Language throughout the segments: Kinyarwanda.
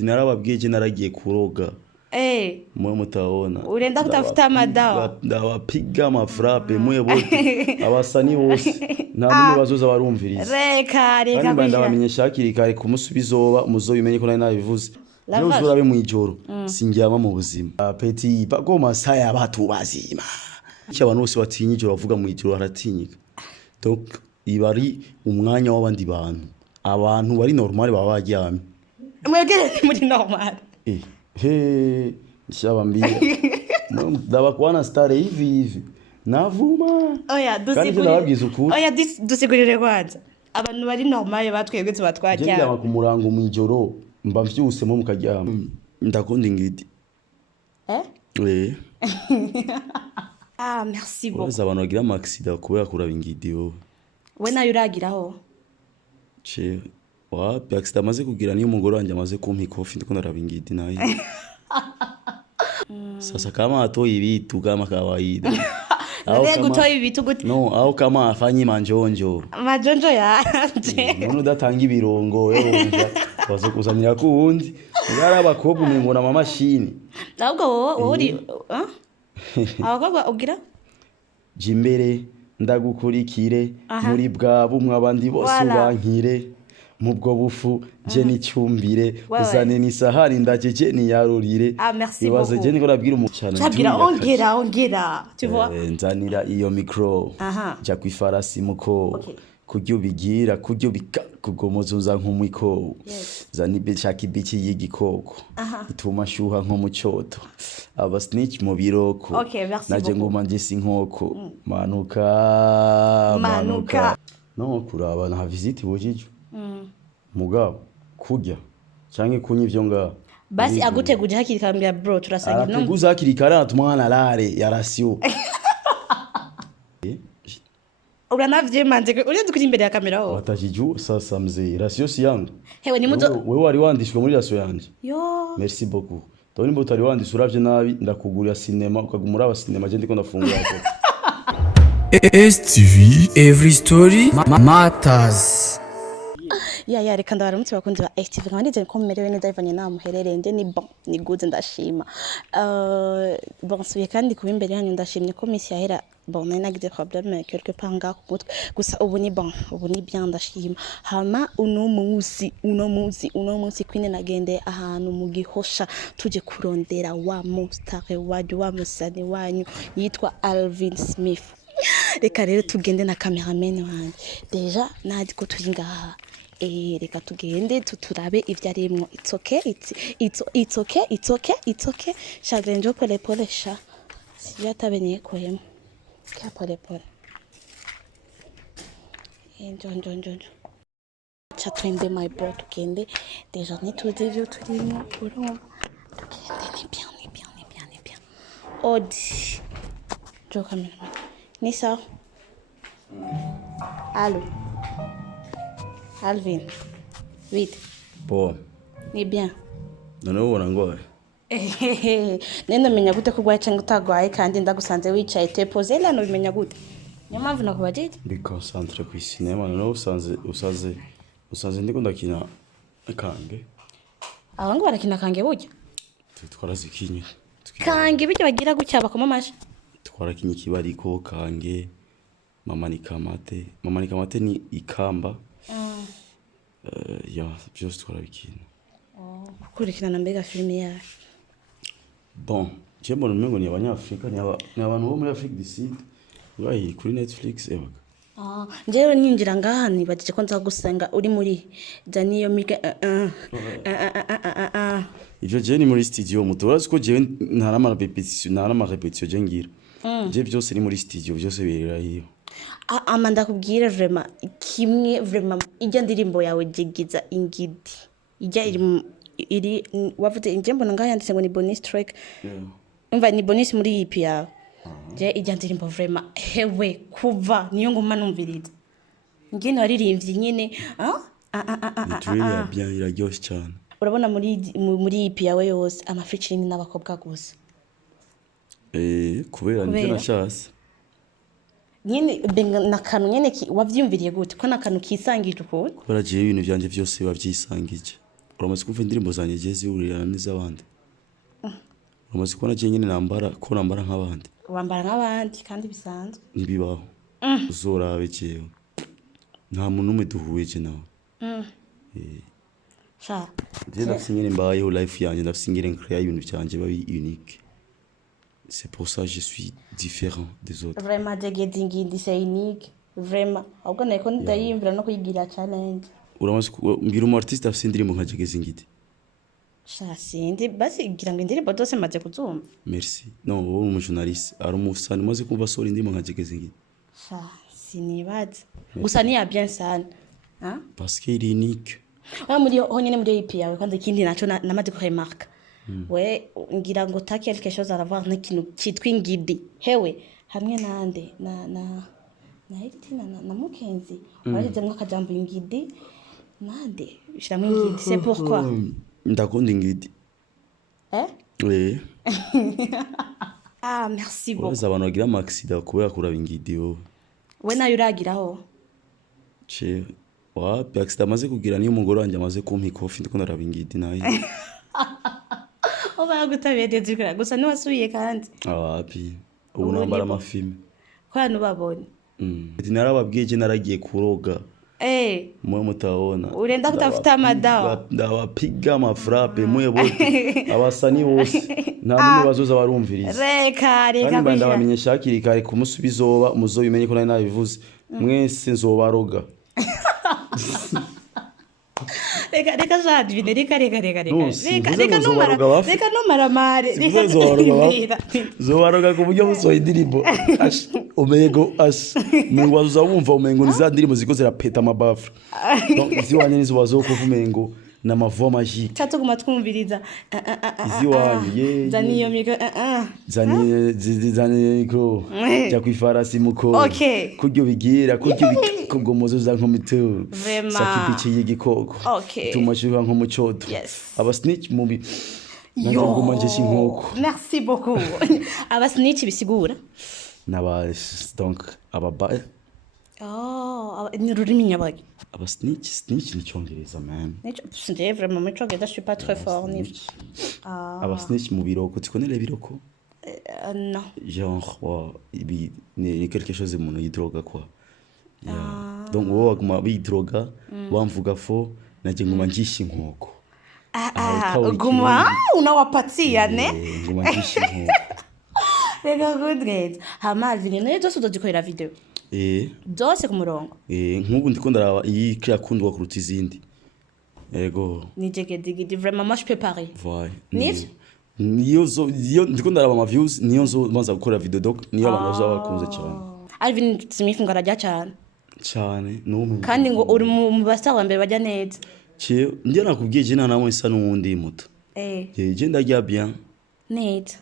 Ngidi narababwiye je naragiye kuroga mwe mutaona urenda kutafuta madawa ndabapiga amafrape mwe bote abasani bose nta numwe bazoza barumviriza reka kandi ndabamenyesha hakiri kare kumusubizoba muzobimenye ko nari nabivuze je uzurabe mu ijoro singyama mu buzima petit pako masaya abantu bazima cy'abantu bose batinye ijoro bavuga mu ijoro haratinyika donc ibari umwanya w'abandi bantu abantu bari normal baba baryamye mwegere muri normal shabambia ndaba kuana stare hivi navuma oya dusigurire kwanza abantu bari normal batwebwe tubatwaryama njya ku murango mu ijoro mba mvyuse mu mukaryama ndakunda Ngidi merci beaucoup oza abantu bagira maxida kubera kuraba Ngidi we nayo uragiraho che wapi accident amaze kugira niyo umugore wanje amaze kumpa ikofi ndiko ndaraba Ngidi nayo sasa kama atoyi ibitu kama kawaida none gutoyi ibitu gute au kama afanye manjonjo yanje none udatanga ibirongo wewe bazokuzanira kundi ngara abakobwa umengona ama machine ahubwo wowe uri abakobwa ugira jimbere ndagukurikire muri bwa bumwe abandi bose ubankire mubwo bufu je nicyumbire uzane ni sahani ndajeje ni yarurire ibaze je niko nabwira umucana nabwira ongera tu vois nzanira iyo micro ja kwifarasi muko kujyo bigira kujyo bika kugomozuza nk'umwiko zanibe chaki bici y'igikoko ituma shuha nko mu cyoto aba snitch mu biroko naje ngoma njye inkoko manuka no kuraba na visit bujije mugabo kujya cyangwa kunya ivyo nga basi aguteguje hakiri kambira bro turasanga no aguza hakiri karatu mwana lare ya ratio uranavye manze uri kuri imbere ya kamera ho atajiju sasa mzee ratio si yangu hewe ni muzo wewe wari wandishwe muri ratio yanje yo merci beaucoup toni mbo tari wandishwe uravye nabi ndakugurira cinema ukagumura aba cinema je ndiko ndafungura ko STV every story matters ya reka ndabaramutse bakunzi ba STV nkandi ko merewe neza ivanye na muherereye nde ni bon ni good ndashima bon suye kandi kuba imbere yanyu ndashimye ko misi yahera bon nari nagize problème quelque part nga ku mutwe gusa ubu ni bon ubu ni bien ndashima hama uno munsi kwine nagende ahantu mu Gihosha tuje kurondera wa monster wa musani wanyu yitwa Alvin Smith reka rero tugende na cameraman wanje deja nadi ko turi ngaha reka tugende tuturabe ivyo arimwo it's okay shagenjo pole sha siyatabenye koyemo ka pole njo cha twende my bro tugende deja nituze ivyo turimo urumva tugende ni bien odi jo cameraman ni sawa allô Alvin, vite. Bon. Ni bien. None ubona ngoye. Nenda menya gute ko gwaye cyangwa utagwaye kandi ndagusanze wicaye te pose la no bimenya gute. Niyo mpamvu nakubajije. Ndi concentre ku cinema none usanze ndiko ndakina kange. Abangu barakina kange burya. Twarazikinye. Kange bijye bagira gutya bakoma mashi. Twarakinye kibariko kange. Mama ni kamate ni ikamba. Ya byose twarabikina kurikirana mbega filime yawe bon je mbona umengo ni abanyafrika ni abantu bo muri Afrique du Sud urayi kuri Netflix ebaga njewe ninjira ngaha nibagije ko nzagusenga uri muri Daniyo Mike ivyo je ni muri studio mutorazi ko je ntarama repetition je ngira je byose ni muri studio byose birira hiyo amanda kubwira vraiment kimwe vraiment ijya ndirimbo yawe jigiza Ngidi ijya iri wavuze inje mbona ngaho yanditse ngo ni bonus track umva ni bonus muri EP yawe je ijya ndirimbo vraiment hewe kuva niyo ngoma numviriza ngine waririmbye nyine bien iraryoshye cyane urabona muri EP yawe yose ama featuring n'abakobwa gusa kubera nje nashase nyine nakanu nyene wavyumviriye gute ko nakanu kisangije uko kubera je ibintu byanje byose bavyisangije uramaze kumva indirimbo zanjye jezi urirana n'izabandi uramaze kubona je nyine nambara nk'abandi wambara nk'abandi kandi bisanzwe ntibibaho uzorabe jewe nta muntu umwe duhuye nawe sha je ndafise nyine mbayeho life yanjye ndafise ngire nkaya ibintu byanje babi unique. C'est pour ça que je suis différent des autres. Vraiment Jegedingindi c'est unique. Vraiment. Ahubwo nako ndayimvira no kuyigira challenge. Uramaze mbira umu artiste afise indirimbo nka Jegedingindi. Sha sindi basi gira ngo indirimbo zose maze kuzumva. Merci. Non, wowe umu journaliste ari umusani maze kumva sora indirimbo nka Jegedingindi. Sha sinibaza. Gusa ni ya bien sana. Hein? Parce qu'il est unique. Muri honyine muri EP yawe kandi ikindi naco namaze ko remarque. We ngira ngo ta quelque chose à voir n'ikintu cyitwa ingidi. Hewe hamwe nande na hiti na mukenzi. Warize mwa kajambo ingidi. Nande shiramo ingidi c'est pourquoi? Ndakunda ingidi. Oui. Ah merci beaucoup. Waza abantu bagira accident kubera kuraba ingidi wowe. We nayo uragiraho. Che wapi accident amaze kugira niyo umugore wanje amaze kumpa ikofi ndiko ndaraba ingidi nayo. Oba gutabede zikora gusa niwasubiye kandi. Wapi ubu nambara amafilme. Kwa nubabone. Narababwiye je naragiye kuroga. Mwe mutaona. Urenda kutafuta madawa. Ndawapiga mafrape mwe bote. Abasani bose. Nta numwe bazoza barumviriza. Reka kandi ndabamenyesha hakiri kare kumusubizoba muzobimenye ko nari nabivuze. Mwese nzobaroga. Reka zadivine reka numara mare zobaroga ku buryo musohoye indirimbo omego mungu wazuza wumva umengo ni za ndirimbo ziko zirapeta amabafra donc ziwanye nizo bazokuva umengo na mavo magique chato kumatwumviriza ziwanye zaniyo miko zaniyo miko ja kwifarasi muko kuryo bigira kuryo kugomozo za nkomito sakipici y'igikoko tumashuha nkomucoto aba snitch mubi ntabwo manje shinkoko. Merci beaucoup. Aba snitch bisigura naba donc Abaye ni rurimi nyabagi. Aba snitch ni cyongereza man. C'est vraiment moi je suis pas très fort ni. Aba snitch mu biroko tikonera biroko? Non. Genre ibi ni quelque chose de mon hydroga quoi. Donc wowe waguma bidroga wamvuga fo naje nguma njisha inkoko. Guma unawapatia ne? Nguma njisha inkoko. Rega good great. Alvin ne zose uzozikorera video. Zose ku murongo. Nk'ubu ndiko ndaraba iyi yakundwa kuruta izindi. Yego. Ni Jegedingindi vraiment moi je peux parer. Voilà. Niyo ndiko ndaraba ama views niyo nzo manza gukora video doc niyo abantu bazaba bakunze cyane. Alvin simifunga rajya cyane n'umwe kandi ngo uri mu bastar wa mbere bajya neza njye nakubwiye je namwe isa n'uwundi muto je ndajya bien neza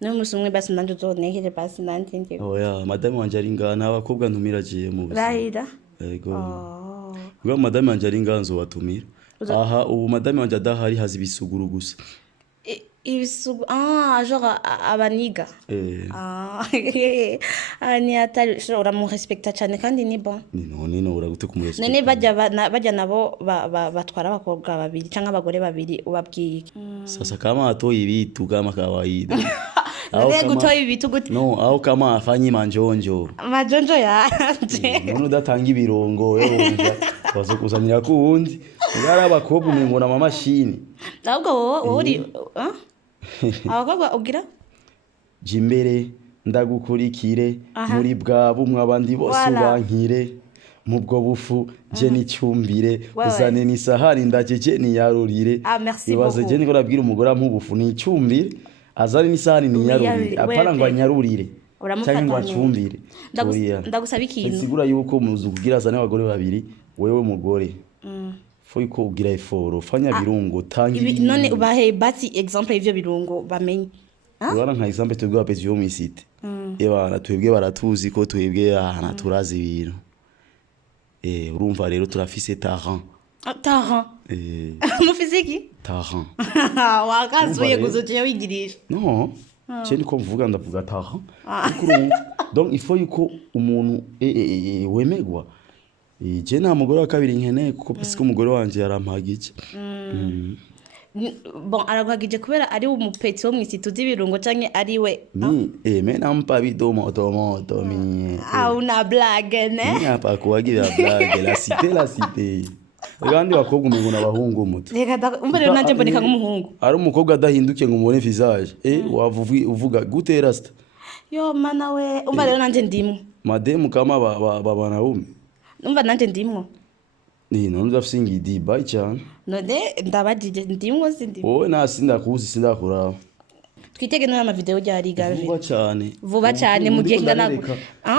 no musumwe basi ndanje zo nekere basi ndanje nje oya madame wanje ari ngana abakobwa ntumira je mu buzima rahira yego ngo madame wanje ari nganzo batumira aha ubu madame wanje adahari hazi bisuguru gusa ibisugu genre abaniga ni atari shora mu respecta cyane kandi ni bon none uragute ku respect none bajya nabo batwara abakobwa babiri cyangwa abagore babiri ubabwiye sasa kama atoyi ibitu kama kawaida none gutoyi ibitu gute no au kama afanyi manjonjo yanje none udatanga ibirongo bazokuzanira kuwundi yari abakobwa umengo na mashini ahubwo wowe uri abakobwa ugira jimbere ndagukurikire muri bwa bumwe abandi bose bankire mu bwo bufu je n'icyumbire uzane n'isahani ndajeje niyarurire ibaze je niko nabwira umugore ampubufu n'icyumbire azane n'isahani niyarurire apana ngo anyarurire cyangwa ngo acumbire ndagusaba ikintu sigura yuko muzu kugira azane abagore babiri wewe mugore foi ko ugira eforo fanya birungo tangi none ubahe bati exemple ivyo birungo bamenye urana nka exemple twebwe abapezi yo mwisite eba twebwe baratuzi ko twebwe ahana turazi ibintu urumva rero turafise talent mu physique talent wakazuye guzoje wigirisha no je niko mvuga ndavuga talent donc il faut yuko umuntu wemegwa je nta mugore wa kabiri nkeneye kuko basi ko umugore wanje yarampagije. Bon araguhagije kubera ari umupeti wo mwisi tuzi ibirungo canke ari we me nampa bido moto mi una blague ne ni hapa kuwagira blague la cité kandi bakobwa umengo nabahungu muto reka umva rero nanje mboneka nk'umuhungu ari umukobwa adahinduke ngo umubone visage uvuga gute rasta yo mana we umva rero nanje ndimwe mademu kama babana umi umva nanje ndimwe ni none ndafsingi di bye cyane none ndabajije ndimwe sindi wowe nasinda kuzi sinda kuraba twitege no ama video ryari Alvin vuba cyane mu gihe ngana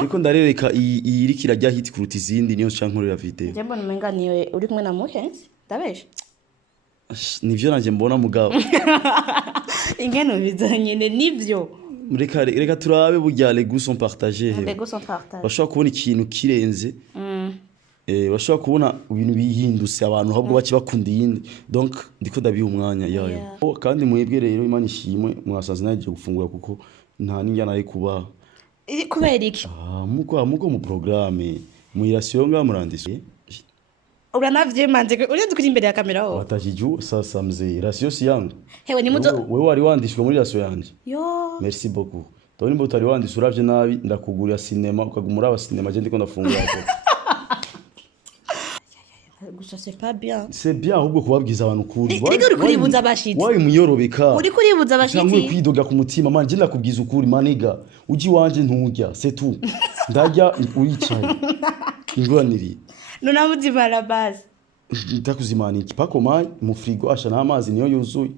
niko ndarereka iri kirajya hit kuruta izindi niyo cankorera video je mbona umenga niwe uri kumwe na muhenzi ndabesha nivyo nanje mbona mugabo ingene bizanyene nivyo reka turabe burya les goûts sont partagés bashobora kubona ikintu kirenze bashobora kubona ibintu bihindutse abantu ahubwo baki bakunda iyindi donc ndiko ndabiha umwanya yayo kandi mwebwe rero Imana ishimwe mwasanze naje gufungura kuko nta n'injyana ari kuba kubera iki muko mu programme mu irasiyo ngamurandise uranavyemanze uri kuri imbere ya kamera ho watajiju sasa mzee irasiyo si yangu hewe ni muzo wewe wari wandishwe muri irasiyo yanje yo merci beaucoup toni mbo utari wandishwe uravye nabi ndakugurira cinema ukagumura aba cinema je ndiko ndafungura gusa c'est pas bien c'est bien ahubwo kubabwiza abantu kuri uri kuribuza abashitsi wayi muyorobeka uri kuribuza abashitsi cyangwa kwidoga ku mutima man je ndakubwiza ukuri maniga uji wanje nturya c'est tout ndarya uyicaye ingwaniri nunamuzi barabase ndakuzimana iki pako mai mu frigo asha n'amazi niyo yuzuye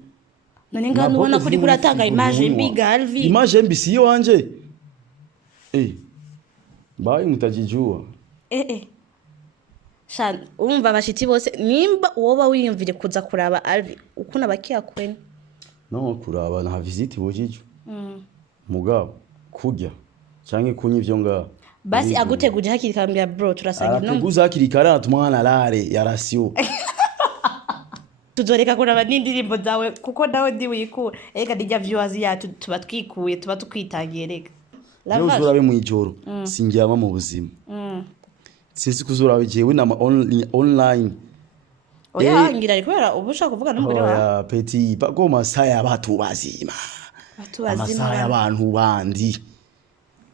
none ngano ubona kuri kuratanga image mbi Alvin image mbi si yo wanje bayi mutajijua Shan umva abashitsi bose nimba woba wiyumvire kuza kuraba Alvin ukuna bakiya kwene no kuraba na visite bojije mugabo kujya canke kunya ivyo nga basi aguteguje hakiri kambya bro turasanga no guza hakiri kara tumwana lare ya rasio tuzoreka kuraba n'indirimbo zawe kuko nawe ndi wikura ega dijya viewers yacu tuba twikuye tuba tukwitangiye reka yo zurabe mu ijoro singyama mu buzima sinzi kuzurabe jewe na online oya ngira ari kubera ubushaka kuvuga n'umugore wa petit bako masaya abantu bazima amasaya abantu bandi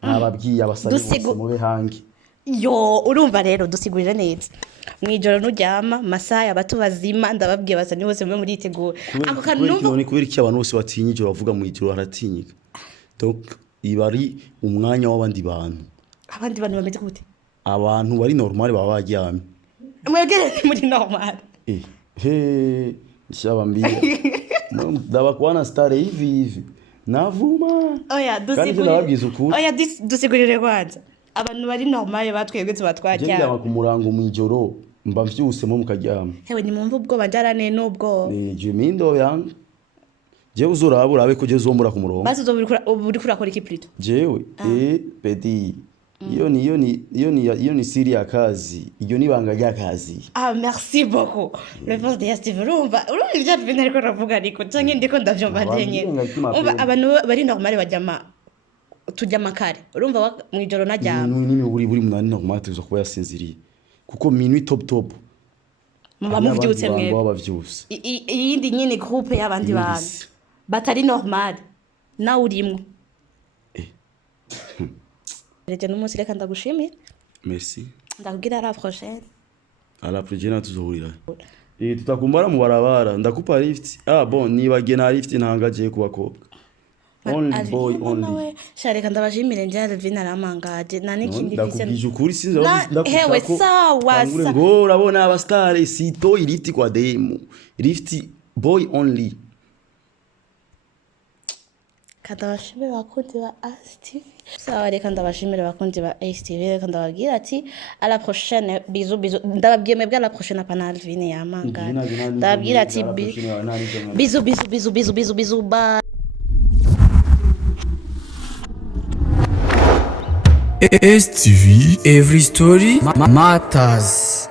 ababwiye abasari bose mube hangi yo urumva rero dusigurira neza mwijoro nuryama masaya abatu bazima ndababwiye basani bose mwe muri itegura ako kanumva ni kubera iki abantu bose batinye ijoro bavuga mu ijoro haratinyika donc ibari umwanya w'abandi bantu bameze gute abantu bari normal baba baryamye mwegere muri normal shabambia ndabakwana stare hivi navuma oya dusigurire kwanza abantu bari normal batwebwe tubatwaryama je ku murango mu ijoro mba mvyuse mu mukaryama hewe ni mumva ubwo banjarane n'ubwo je mindo yang je uzoraba urabe ko je zombura ku murongo basi uri kurakora iki plito jewe petit iyo ni siri ya kazi iyo ni banga rya kazi merci beaucoup le boss de Steve urumva ibyo Alvin ariko ravuga ariko canke ndiko ndavyumva ndenye abantu bari normal bajyama tujyama kare urumva mwijoro najyama ni buri munani normal tuzo kuba yasinziriye kuko minuit top muvyutse mwe babavyuse iyindi nyine groupe y'abandi bantu batari normal na urimo Rete n'umunsi reka ndagushimira. Merci. Ndakubwira à la prochaine. À la prochaine tuzohurira. Tutakumbara mu barabara ndakupa lift. Bon nibage na lift ntangaje ku bakobwa. Only boy only. Shareka ndabashimire nje Alvin aramangaje nani kindi fise. Ndakubwije ukuri sinzi ndakubwira. Hewe sawa. Ngo urabona abastare sito lift kwa demo. Lift boy only. Kadabashimire bakundi ba STV. Sawa reka ndabashimire bakundi ba STV reka ndababwira ati à la prochaine bisous ndababwiye mwebwe à la prochaine pana Alvin yamanga. Ndababwira ati bisous bye. STV, every story matters.